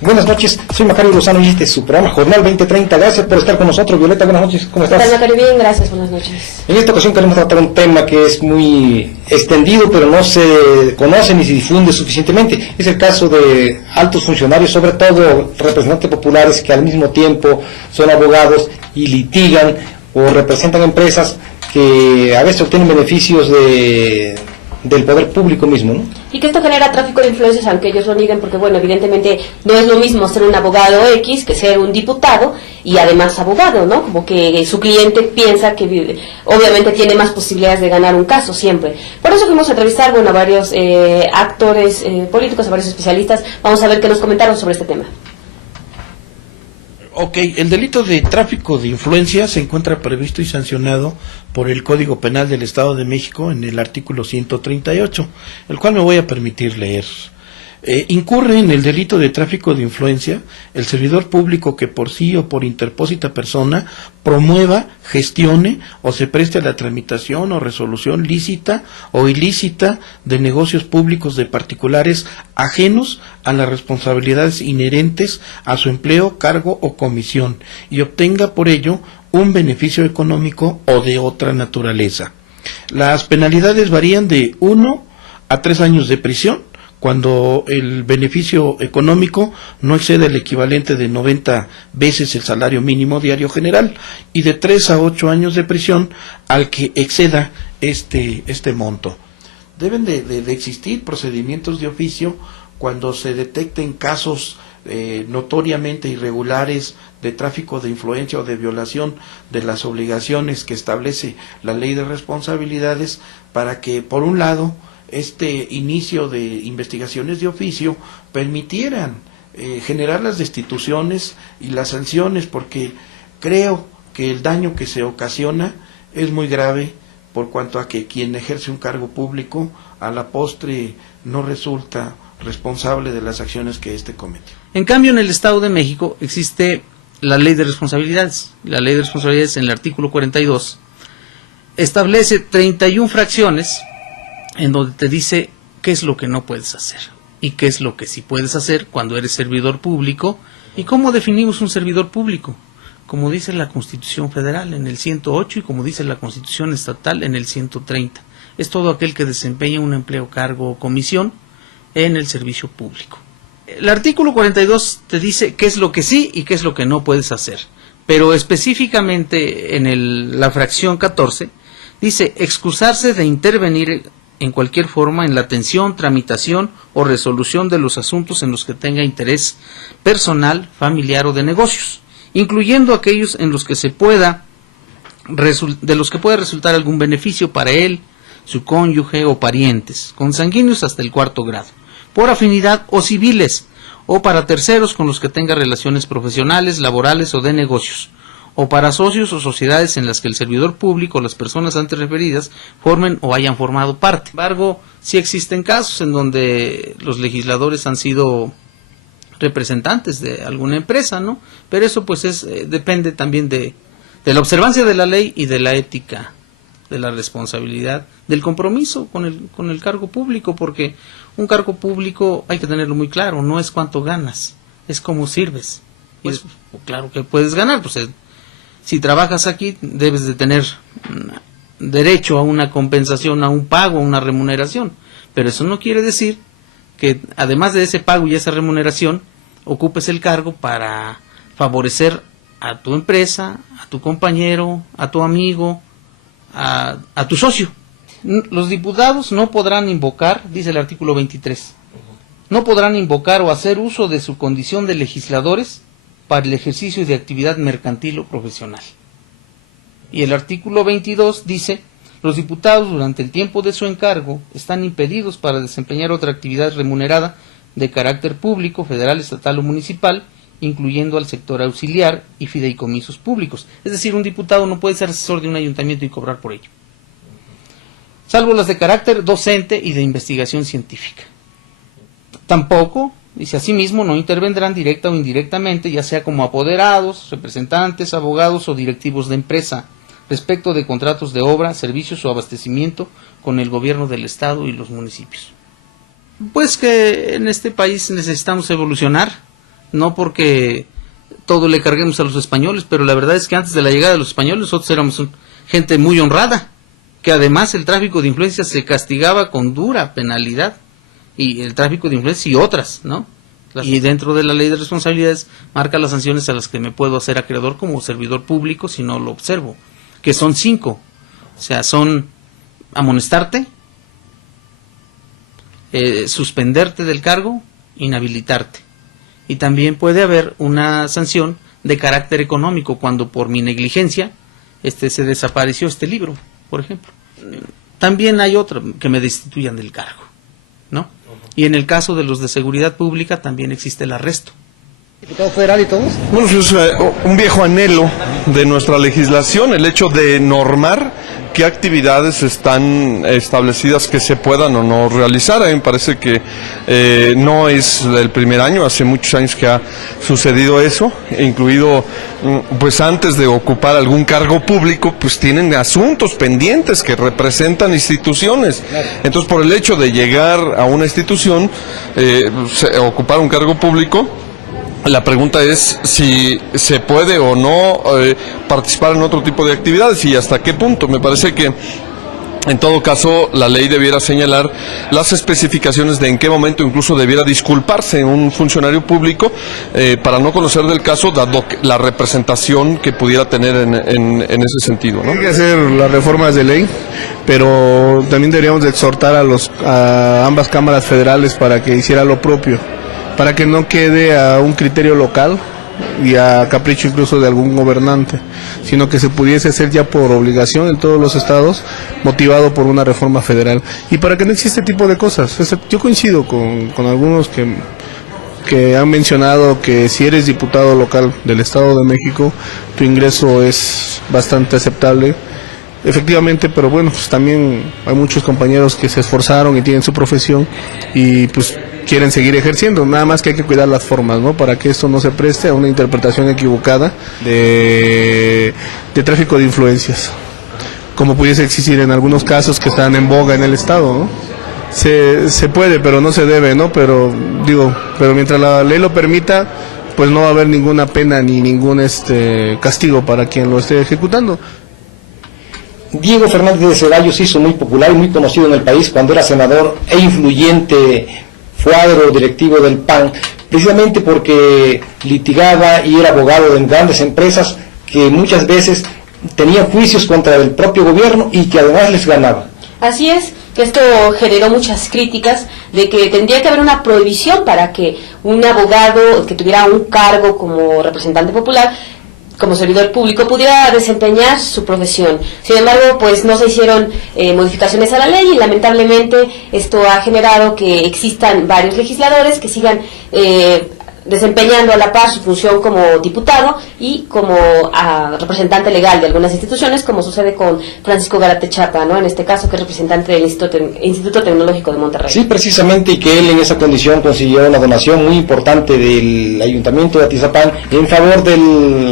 Buenas noches, soy Macario Lozano y este es su programa Jornal 2030. Gracias por estar con nosotros. Violeta, buenas noches, ¿cómo estás? Hola Macario, bien, gracias, buenas noches. En esta ocasión queremos tratar un tema que es muy extendido, pero no se conoce ni se difunde suficientemente. Es el caso de altos funcionarios, sobre todo representantes populares que al mismo tiempo son abogados y litigan o representan empresas que a veces obtienen beneficios del poder público mismo, ¿no? Y que esto genera tráfico de influencias, aunque ellos lo nieguen, porque bueno, evidentemente no es lo mismo ser un abogado X que ser un diputado y además abogado, ¿no? Como que su cliente piensa que obviamente tiene más posibilidades de ganar un caso siempre. Por eso fuimos a entrevistar, bueno, a varios actores políticos, a varios especialistas. Vamos a ver qué nos comentaron sobre este tema. Ok, el delito de tráfico de influencia se encuentra previsto y sancionado por el Código Penal del Estado de México en el artículo 138, el cual me voy a permitir leer. Incurre en el delito de tráfico de influencia el servidor público que por sí o por interpósita persona promueva, gestione o se preste a la tramitación o resolución lícita o ilícita de negocios públicos de particulares ajenos a las responsabilidades inherentes a su empleo, cargo o comisión y obtenga por ello un beneficio económico o de otra naturaleza. Las penalidades varían de 1 a 3 años de prisión cuando el beneficio económico no excede el equivalente de 90 veces el salario mínimo diario general y de 3 a 8 años de prisión al que exceda este monto. Deben de existir procedimientos de oficio cuando se detecten casos notoriamente irregulares de tráfico de influencia o de violación de las obligaciones que establece la ley de responsabilidades para que, por un lado, este inicio de investigaciones de oficio permitieran generar las destituciones y las sanciones, porque creo que el daño que se ocasiona es muy grave por cuanto a que quien ejerce un cargo público a la postre no resulta responsable de las acciones que éste cometió. En cambio, en el Estado de México existe la ley de responsabilidades. La ley de responsabilidades en el artículo 42 establece 31 fracciones en donde te dice qué es lo que no puedes hacer y qué es lo que sí puedes hacer cuando eres servidor público. ¿Y cómo definimos un servidor público? Como dice la Constitución Federal en el 108 y como dice la Constitución Estatal en el 130. Es todo aquel que desempeña un empleo, cargo o comisión en el servicio público. El artículo 42 te dice qué es lo que sí y qué es lo que no puedes hacer, pero específicamente en la fracción 14 dice excusarse de intervenir en cualquier forma en la atención, tramitación o resolución de los asuntos en los que tenga interés personal, familiar o de negocios, incluyendo aquellos en los que pueda resultar algún beneficio para él, su cónyuge o parientes, consanguíneos hasta el 4º grado, por afinidad o civiles, o para terceros con los que tenga relaciones profesionales, laborales o de negocios, o para socios o sociedades en las que el servidor público o las personas antes referidas formen o hayan formado parte. Sin embargo, sí existen casos en donde los legisladores han sido representantes de alguna empresa, ¿no? Pero eso pues depende también de la observancia de la ley y de la ética, de la responsabilidad, del compromiso con el cargo público, porque un cargo público hay que tenerlo muy claro, no es cuánto ganas, es cómo sirves. Y es claro que puedes ganar, pues si trabajas aquí debes de tener derecho a una compensación, a un pago, a una remuneración, pero eso no quiere decir que además de ese pago y esa remuneración ocupes el cargo para favorecer a tu empresa, a tu compañero, a tu amigo, a tu socio. Los diputados no podrán invocar, dice el artículo 23, no podrán invocar o hacer uso de su condición de legisladores para el ejercicio de actividad mercantil o profesional. Y el artículo 22 dice, los diputados durante el tiempo de su encargo están impedidos para desempeñar otra actividad remunerada de carácter público, federal, estatal o municipal, incluyendo al sector auxiliar y fideicomisos públicos. Es decir, un diputado no puede ser asesor de un ayuntamiento y cobrar por ello, salvo las de carácter docente y de investigación científica. Tampoco Dice, asimismo, no intervendrán directa o indirectamente, ya sea como apoderados, representantes, abogados o directivos de empresa, respecto de contratos de obra, servicios o abastecimiento con el gobierno del Estado y los municipios. Pues que en este país necesitamos evolucionar, no porque todo le carguemos a los españoles, pero la verdad es que antes de la llegada de los españoles nosotros éramos gente muy honrada, que además el tráfico de influencias se castigaba con dura penalidad, y el tráfico de influencias y otras, ¿no? Y dentro de la ley de responsabilidades marca las sanciones a las que me puedo hacer acreedor como servidor público si no lo observo, que son 5, o sea, son amonestarte, suspenderte del cargo, inhabilitarte. Y también puede haber una sanción de carácter económico cuando por mi negligencia se desapareció este libro, por ejemplo. También hay otra, que me destituyan del cargo, ¿no? Y en el caso de los de seguridad pública también existe el arresto. ¿Diputado federal y todos? Bueno, pues es un viejo anhelo de nuestra legislación, el hecho de normar qué actividades están establecidas que se puedan o no realizar. A mí me parece que no es el primer año, hace muchos años que ha sucedido eso, incluido pues antes de ocupar algún cargo público, pues tienen asuntos pendientes que representan instituciones. Entonces, por el hecho de llegar a una institución, ocupar un cargo público, la pregunta es si se puede o no participar en otro tipo de actividades y hasta qué punto. Me parece que en todo caso la ley debiera señalar las especificaciones de en qué momento incluso debiera disculparse un funcionario público para no conocer del caso, dado la representación que pudiera tener en ese sentido, ¿no? Hay que hacer las reformas de ley, pero también deberíamos de exhortar a ambas cámaras federales para que hiciera lo propio, para que no quede a un criterio local y a capricho incluso de algún gobernante, sino que se pudiese hacer ya por obligación en todos los estados, motivado por una reforma federal, y para que no exista este tipo de cosas. Yo coincido con algunos que han mencionado que si eres diputado local del Estado de México, tu ingreso es bastante aceptable. Efectivamente, pero bueno, pues también hay muchos compañeros que se esforzaron y tienen su profesión y pues quieren seguir ejerciendo, nada más que hay que cuidar las formas, ¿no? Para que esto no se preste a una interpretación equivocada de tráfico de influencias, como pudiese existir en algunos casos que están en boga en el Estado, ¿no? Se puede, pero no se debe, ¿no? Pero mientras la ley lo permita, pues no va a haber ninguna pena ni ningún castigo para quien lo esté ejecutando. Diego Fernández de Ceballos se hizo muy popular y muy conocido en el país cuando era senador e influyente cuadro directivo del PAN, precisamente porque litigaba y era abogado de grandes empresas que muchas veces tenían juicios contra el propio gobierno y que además les ganaba. Así es, que esto generó muchas críticas de que tendría que haber una prohibición para que un abogado que tuviera un cargo como representante popular, como servidor público, pudiera desempeñar su profesión. Sin embargo, pues no se hicieron modificaciones a la ley y lamentablemente esto ha generado que existan varios legisladores que sigan desempeñando a la par su función como diputado y como representante legal de algunas instituciones, como sucede con Francisco Garate Chapa, ¿no? En este caso, que es representante del Instituto Tecnológico de Monterrey. Sí, precisamente, y que él en esa condición consiguió una donación muy importante del Ayuntamiento de Atizapán en favor de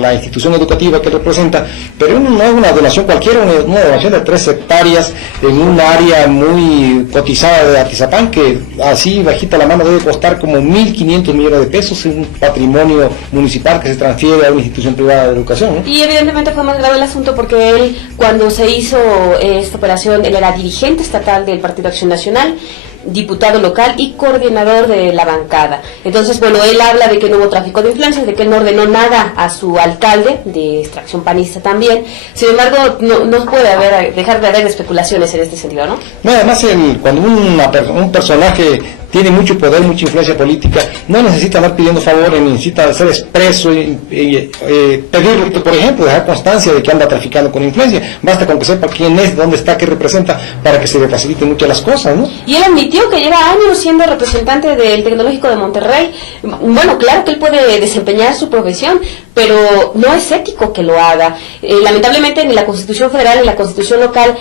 la institución educativa que representa, pero no es una donación cualquiera, una donación de 3 hectáreas en un área muy cotizada de Atizapán, que así bajita la mano debe costar como 1.500 millones de pesos, un patrimonio municipal que se transfiere a una institución privada de educación, ¿no? Y evidentemente fue más grave el asunto porque él, cuando se hizo esta operación, él era dirigente estatal del Partido Acción Nacional, diputado local y coordinador de la bancada. Entonces, bueno, él habla de que no hubo tráfico de influencias, de que él no ordenó nada a su alcalde, de extracción panista también. Sin embargo, no puede dejar de haber especulaciones en este sentido, ¿no? No, además, cuando un personaje tiene mucho poder, mucha influencia política, no necesita andar pidiendo favores, necesita ser expreso y pedirle, por ejemplo, dejar constancia de que anda traficando con influencia. Basta con que sepa quién es, dónde está, qué representa, para que se le faciliten muchas las cosas, ¿no? Y él admitió que lleva años siendo representante del Tecnológico de Monterrey. Bueno, claro que él puede desempeñar su profesión, pero no es ético que lo haga. Lamentablemente, ni la Constitución Federal ni la Constitución local